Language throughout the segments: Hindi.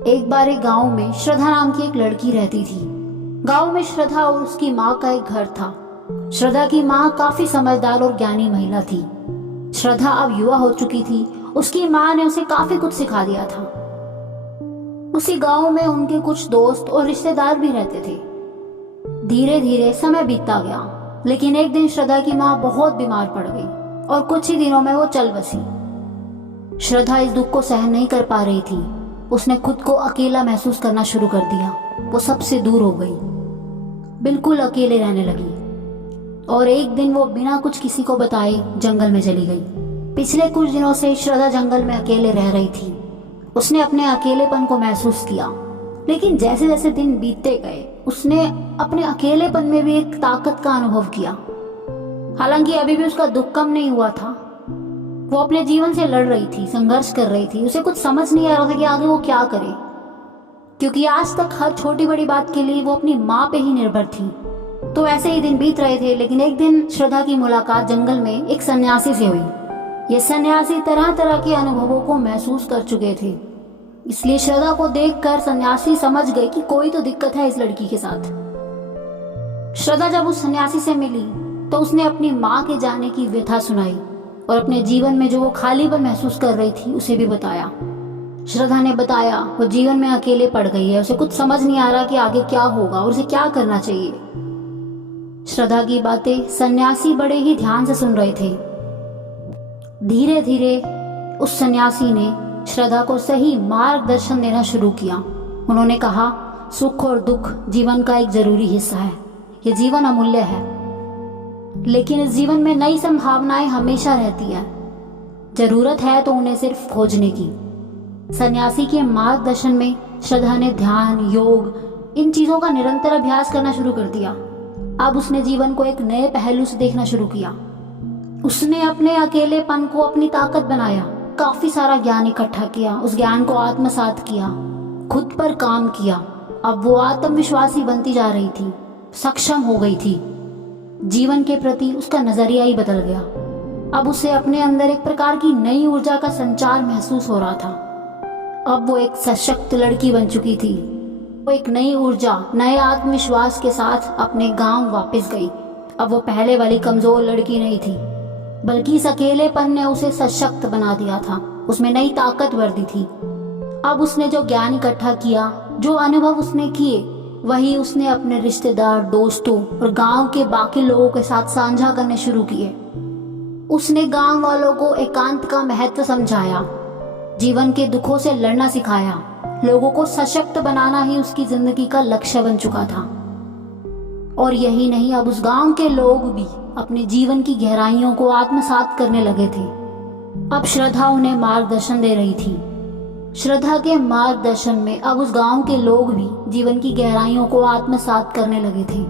एक बार एक गांव में श्रद्धा नाम की एक लड़की रहती थी। गांव में श्रद्धा और उसकी माँ का एक घर था। श्रद्धा की माँ काफी समझदार और ज्ञानी महिला थी। श्रद्धा अब युवा हो चुकी थी। उसकी माँ ने उसे काफी कुछ सिखा दिया था। उसी गांव में उनके कुछ दोस्त और रिश्तेदार भी रहते थे। धीरे धीरे समय बीतता गया, लेकिन एक दिन श्रद्धा की माँ बहुत बीमार पड़ गई और कुछ ही दिनों में वो चल बसी। श्रद्धा इस दुख को सहन नहीं कर पा रही थी। उसने खुद को अकेला महसूस करना शुरू कर दिया। वो सबसे दूर हो गई, बिल्कुल अकेले रहने लगी और एक दिन वो बिना कुछ किसी को बताए जंगल में चली गई। पिछले कुछ दिनों से श्रद्धा जंगल में अकेले रह रही थी। उसने अपने अकेलेपन को महसूस किया, लेकिन जैसे जैसे दिन बीतते गए उसने अपने अकेलेपन में भी एक ताकत का अनुभव किया। हालांकि अभी भी उसका दुख कम नहीं हुआ था। वो अपने जीवन से लड़ रही थी, संघर्ष कर रही थी। उसे कुछ समझ नहीं आ रहा था कि आगे वो क्या करे, क्योंकि आज तक हर छोटी बड़ी बात के लिए वो अपनी माँ पे ही निर्भर थी। तो ऐसे ही दिन बीत रहे थे, लेकिन एक दिन श्रद्धा की मुलाकात जंगल में एक सन्यासी से हुई। ये सन्यासी तरह तरह के अनुभवों को महसूस कर चुके थे, इसलिए श्रद्धा को देखकर सन्यासी समझ गए कि कोई तो दिक्कत है इस लड़की के साथ। श्रद्धा जब उस सन्यासी से मिली तो उसने अपनी माँ के जाने की व्यथा सुनाई और अपने जीवन में जो वो खालीपन महसूस कर रही थी उसे भी बताया। श्रद्धा ने बताया वो जीवन में अकेले पड़ गई है। उसे कुछ समझ नहीं आ रहा कि आगे क्या होगा और उसे क्या करना चाहिए। श्रद्धा की बातें सन्यासी बड़े ही ध्यान से सुन रहे थे। धीरे धीरे उस सन्यासी ने श्रद्धा को सही मार्गदर्शन देना शुरू किया। उन्होंने कहा, सुख और दुख जीवन का एक जरूरी हिस्सा है। ये जीवन अमूल्य है, लेकिन इस जीवन में नई संभावनाएं हमेशा रहती है। जरूरत है तो उन्हें सिर्फ खोजने की। सन्यासी के मार्गदर्शन में श्रद्धा ने ध्यान, योग, इन चीजों का निरंतर अभ्यास करना शुरू कर दिया। अब उसने जीवन को एक नए पहलू से देखना शुरू किया। उसने अपने अकेलेपन को अपनी ताकत बनाया, काफी सारा ज्ञान इकट्ठा किया, उस ज्ञान को आत्मसात किया, खुद पर काम किया। अब वो आत्मविश्वासी बनती जा रही थी, सक्षम हो गई थी। जीवन के प्रति उसका नजरिया ही बदल गया। अब उसे अपने अंदर एक प्रकार की नई ऊर्जा का संचार महसूस हो रहा था। अब वो एक सशक्त लड़की बन चुकी थी। वो एक नई ऊर्जा, नए आत्मविश्वास के साथ अपने गांव वापस गई। अब वो पहले वाली कमजोर लड़की नहीं थी, बल्कि इस अकेलेपन ने उसे सशक्त बना दिया था। उसमें नई ताकत भर दी थी। अब उसने जो ज्ञान इकट्ठा किया, जो अनुभव उसने किए, वही उसने अपने रिश्तेदार, दोस्तों और गांव के बाकी लोगों के साथ साझा करने शुरू किए। उसने गांव वालों को एकांत का महत्व समझाया, जीवन के दुखों से लड़ना सिखाया। लोगों को सशक्त बनाना ही उसकी जिंदगी का लक्ष्य बन चुका था। और यही नहीं, अब उस गांव के लोग भी अपने जीवन की गहराइयों को आत्मसात करने लगे थे। अब श्रद्धा उन्हें मार्गदर्शन दे रही थी। श्रद्धा के मार्गदर्शन में अब उस गांव के लोग भी जीवन की गहराइयों को आत्मसात करने लगे थे।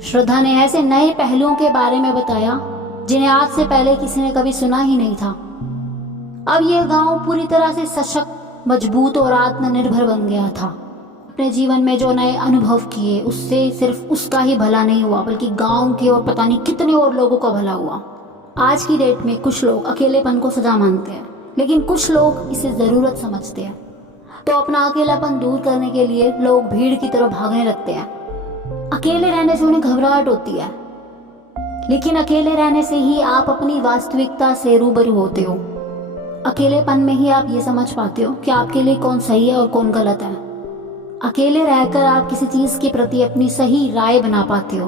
श्रद्धा ने ऐसे नए पहलुओं के बारे में बताया जिन्हें आज से पहले किसी ने कभी सुना ही नहीं था। अब यह गांव पूरी तरह से सशक्त, मजबूत और आत्मनिर्भर बन गया था। अपने जीवन में जो नए अनुभव किए, उससे सिर्फ उसका ही भला नहीं हुआ, बल्कि गांव के और पता नहीं कितने और लोगों का भला हुआ। आज की डेट में कुछ लोग अकेलेपन को सजा मानते हैं, लेकिन कुछ लोग इसे जरूरत समझते हैं। तो अपना अकेलापन दूर करने के लिए लोग भीड़ की तरफ भागने लगते हैं। अकेले रहने से उन्हें घबराहट होती है, लेकिन अकेले रहने से ही आप अपनी वास्तविकता से रूबरू होते हो। अकेलेपन में ही आप ये समझ पाते हो कि आपके लिए कौन सही है और कौन गलत है। अकेले रहकर आप किसी चीज के प्रति अपनी सही राय बना पाते हो,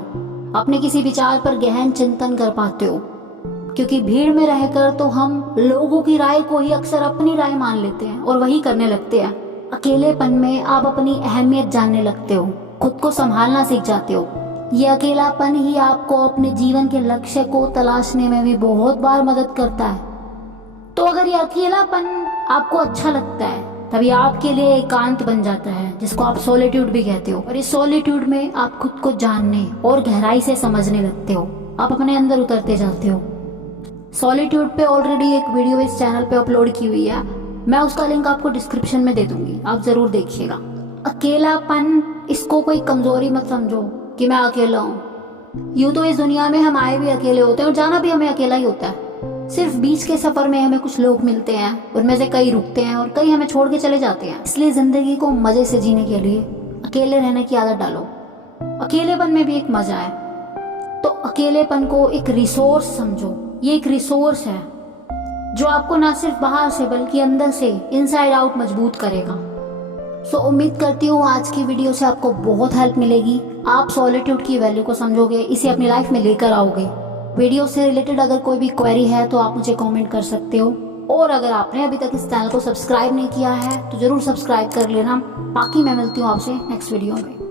अपने किसी विचार पर गहन चिंतन कर पाते हो। क्योंकि भीड़ में रहकर तो हम लोगों की राय को ही अक्सर अपनी राय मान लेते हैं और वही करने लगते हैं। अकेलेपन में आप अपनी अहमियत जानने लगते हो, खुद को संभालना सीख जाते हो। ये अकेलापन ही आपको अपने जीवन के लक्ष्य को तलाशने में भी बहुत बार मदद करता है। तो अगर ये अकेलापन आपको अच्छा लगता है, तभी आपके लिए एकांत बन जाता है, जिसको आप सॉलिट्यूड भी कहते हो। और इस सॉलिट्यूड में आप खुद को जानने और गहराई से समझने लगते हो। आप अपने अंदर उतरते जाते हो। सॉलिट्यूड पे ऑलरेडी एक वीडियो इस चैनल पे अपलोड की हुई है, मैं उसका लिंक आपको डिस्क्रिप्शन में दे दूंगी, आप जरूर देखिएगा। अकेलापन, इसको कोई कमजोरी मत समझो कि मैं अकेला हूँ। यूं तो इस दुनिया में हम आए भी अकेले होते हैं और जाना भी हमें अकेला ही होता है। सिर्फ बीच के सफर में हमें कुछ लोग मिलते हैं, उनमें से कई रुकते हैं और कई हमें छोड़ के चले जाते हैं। इसलिए जिंदगी को मजे से जीने के लिए अकेले रहने की आदत डालो। अकेलेपन में भी एक मजा है, तो अकेलेपन को एक रिसोर्स समझो। ये एक रिसोर्स है जो आपको ना सिर्फ बाहर से बल्कि अंदर से इनसाइड आउट मजबूत करेगा। सो उम्मीद करती हूँ आज की वीडियो से आपको बहुत हेल्प मिलेगी। आप सॉलिट्यूड की वैल्यू को समझोगे, इसे अपनी लाइफ में लेकर आओगे। वीडियो से रिलेटेड अगर कोई भी क्वेरी है तो आप मुझे कमेंट कर सकते हो, और अगर आपने अभी तक इस चैनल को सब्सक्राइब नहीं किया है तो जरूर सब्सक्राइब कर लेना। बाकी मैं मिलती हूँ आपसे नेक्स्ट वीडियो में।